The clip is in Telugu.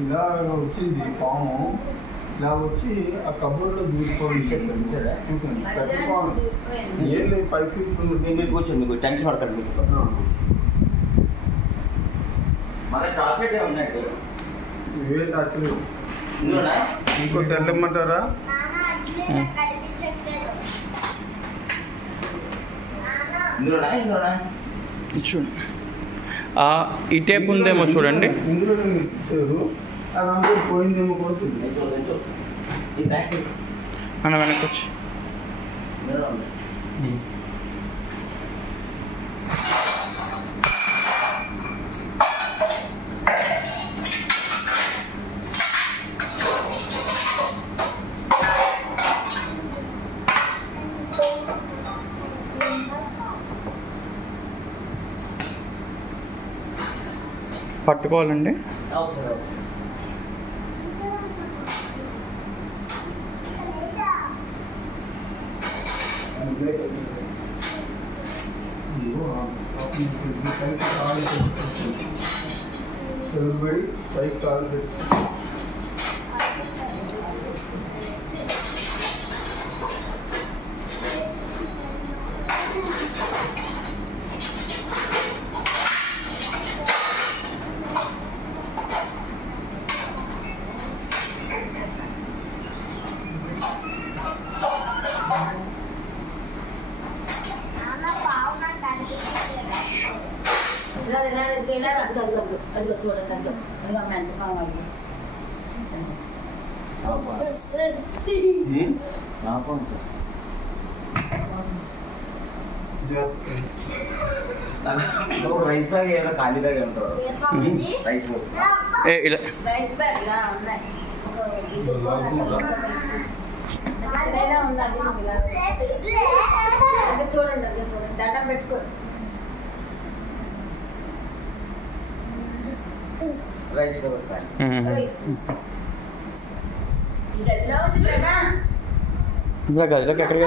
ఇలా వచ్చింది పాము, ఇలా వచ్చి ఆ కబోర్డ్లో దూరిపోయింది. ఏం లేదు 5 feet మీరు కూర్చోండి, మీకు టెన్షన్ పడకండి. మీకు మళ్ళీ టార్చర్ ఉందండి, ఇవే టార్చర్. ఇంకో సెల్ ఇమ్మంటారా? చూడండి ఈ టేప్ ఉందేమో చూడండి. ఇందులో ఇచ్చారు, అదంతా పోయిందేమో కూడా అన్న వెనక్కి వచ్చి పట్టుకోవాలండి. everybody like call it. Rice bag ఏమైనా ఖాళీ బ్యాగ్ ఉంటారు. రైస్ బ్యాగ్ చూడండి, దండం పెట్టుకోండి. రైస్ బ్యాగ్ గదిలోకి ఎక్కడికి